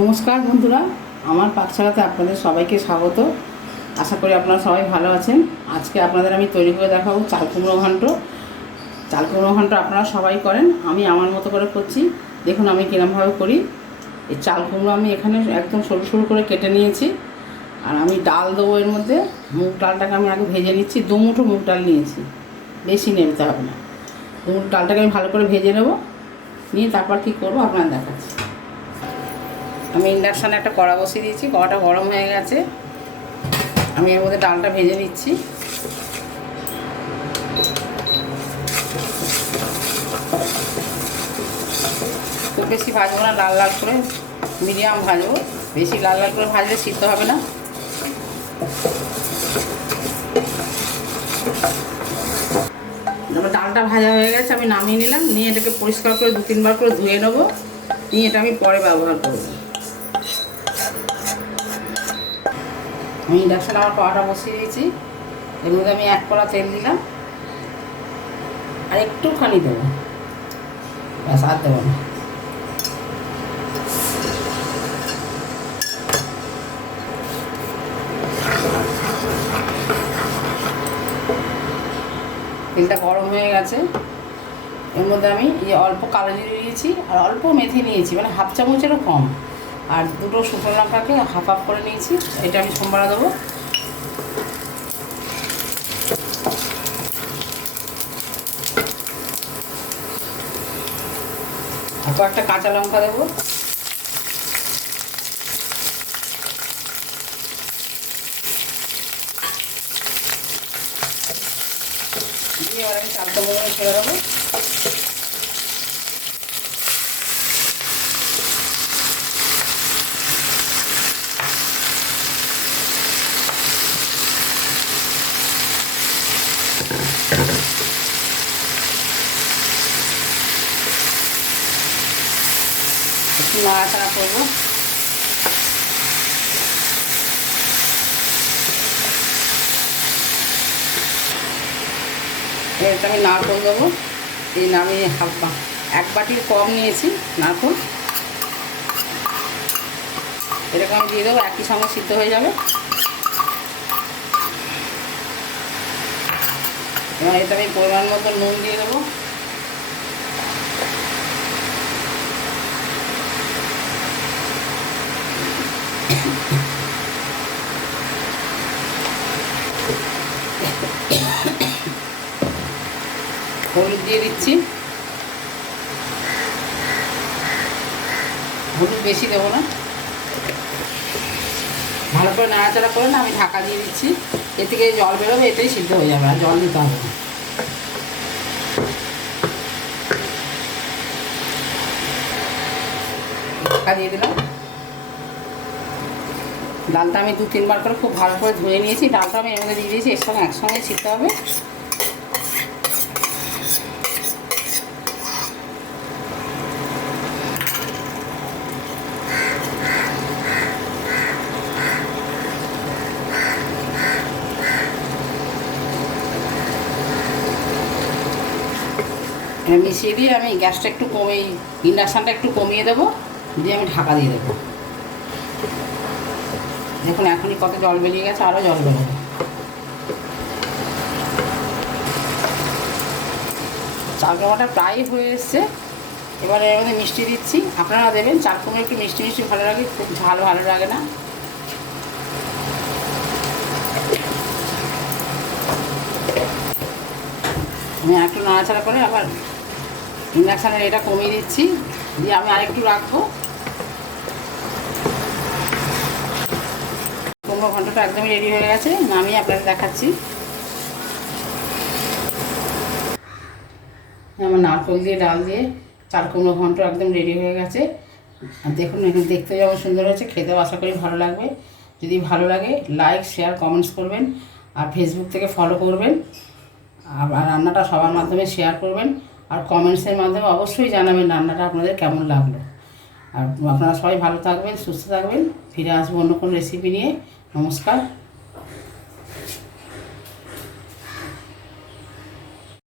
নমস্কার বন্ধুরা, আমার পাকশালাতে আপনাদের সবাইকে স্বাগত। আশা করি আপনারা সবাই ভালো আছেন। আজকে আপনাদের আমি তৈরি করে দেখাবো চাল কুমড়ো ঘন্ট। চাল কুমড়ো ঘন্ট আপনারা সবাই করেন, আমি আমার মতো করে করছি। দেখুন আমি কীরকমভাবে করি। এই চাল কুমড়ো আমি এখানে একদম সরু সরু করে কেটে নিয়েছি। আর আমি ডাল দেবো এর মধ্যে। মুগ ডালটাকে আমি আগে ভেজে নিচ্ছি। 2 মুঠো মুগ ডাল নিয়েছি, বেশি নিতে হবে না। মুগ ডালটাকে আমি ভালো করে ভেজে নেব, নিয়ে তারপর কী করবো আপনারা দেখাচ্ছি। আমি ইন্ডাকশানে একটা কড়া বসিয়ে দিয়েছি, কড়াটা গরম হয়ে গেছে। আমি এর মধ্যে ডালটা ভেজে নিচ্ছি। খুব বেশি ভাজবো না, লাল লাল করে মিডিয়াম ভাজবো। বেশি লাল লাল করে ভাজলে সিদ্ধ হবে না। আমার ডালটা ভাজা হয়ে গেছে, আমি নামিয়ে নিলাম। নিয়ে এটাকে পরিষ্কার করে 2-3 বার করে ধুয়ে নেবো। নিয়ে এটা আমি পরে ব্যবহার করবো। আমি ইন্ডাকশানে আমার কড়াটা বসিয়ে দিয়েছি। এর মধ্যে আমি 1 কড়া তেল দিলাম, আর একটুখানি দেবো, ব্যাস, আর দেবো না। তেলটা গরম হয়ে গেছে। এর মধ্যে আমি অল্প কালো জিরে দিয়েছি, আর অল্প মেথি নিয়েছি, মানে 1/2 চামচেরও কম। আর 2টো শুকনো লঙ্কাকে হাফ হাফ করে নিয়েছি। এটা আমি সোমবার দেবো। আর কয়েকটা কাঁচা লঙ্কা দেবো। দিয়ে এবার আমি চাল কুমড়ো ছেড়ে দেবো। একটু নাড়াচাড়া করবো। এটা আমি নারকেল দেবো। এই আমি 1 বাটির কম নিয়েছি নারকেল। এরকম আমি দিয়ে দেবো, একই সঙ্গে সিদ্ধ হয়ে যাবে। এবার এটা আমি পরিমাণ মতো নুন দিয়ে দেবো। হলুদ দিয়ে দিচ্ছি। হলুদ বেশি দেবো না। ভালো করে নাড়াচাড়া করে না, আমি ঢাকা দিয়ে দিচ্ছি। এ থেকে জল বেরোবে, এটাই সিদ্ধ হয়ে যাবে, আর জল দিতে হবে না। ঢাকা দিয়ে দিলাম। ডালটা আমি 2-3 বার করে খুব ভালো করে ধুয়ে নিয়েছি। ডালটা আমি এর মধ্যে দিয়ে দিয়েছি, এর সঙ্গে একসঙ্গে সিদ্ধ হবে। মিশিয়ে দিয়ে আমি গ্যাসটা একটু কমিয়ে, ইন্ডাকশানটা একটু কমিয়ে দেবো। দিয়ে আমি ঢাকা দিয়ে দেবো। দেখুন এখনই কত জল বেরিয়ে গেছে, আরও জল বেরোবে। চাল কুমড়োটা প্রায় হয়ে এসছে। এবারে এর মধ্যে মিষ্টি দিচ্ছি। আপনারা দেবেন, চাল কুমড়ো একটু মিষ্টি মিষ্টি ভালো লাগে, খুব ঝাল ভালো লাগে না। আমি একটু নাড়াচাড়া করে আবার ইন্ডাকশানের এটা কমিয়ে দিচ্ছি। দিয়ে আমি আরেকটু রাখবো। কুমড়ো ঘন্টটা একদমই রেডি হয়ে গেছে, নামিয়ে আপনাদের দেখাচ্ছি। আমার নারকেল দিয়ে ডাল দিয়ে চাল কুমড়ো ঘন্ট একদম রেডি হয়ে গেছে। আর দেখুন এখানে দেখতে যেমন সুন্দর হয়েছে, খেতেও আশা করি ভালো লাগবে। যদি ভালো লাগে লাইক, শেয়ার, কমেন্টস করবেন। আর ফেসবুক থেকে ফলো করবেন। আর রান্নাটা সবার মাধ্যমে শেয়ার করবেন। আর কমেন্টসের মাধ্যমে অবশ্যই জানাবেন রান্নাটা আপনাদের কেমন লাগলো। আর আপনারা সবাই ভালো থাকবেন, সুস্থ থাকবেন। ফিরে আসবো অন্য কোনো রেসিপি নিয়ে। নমস্কার।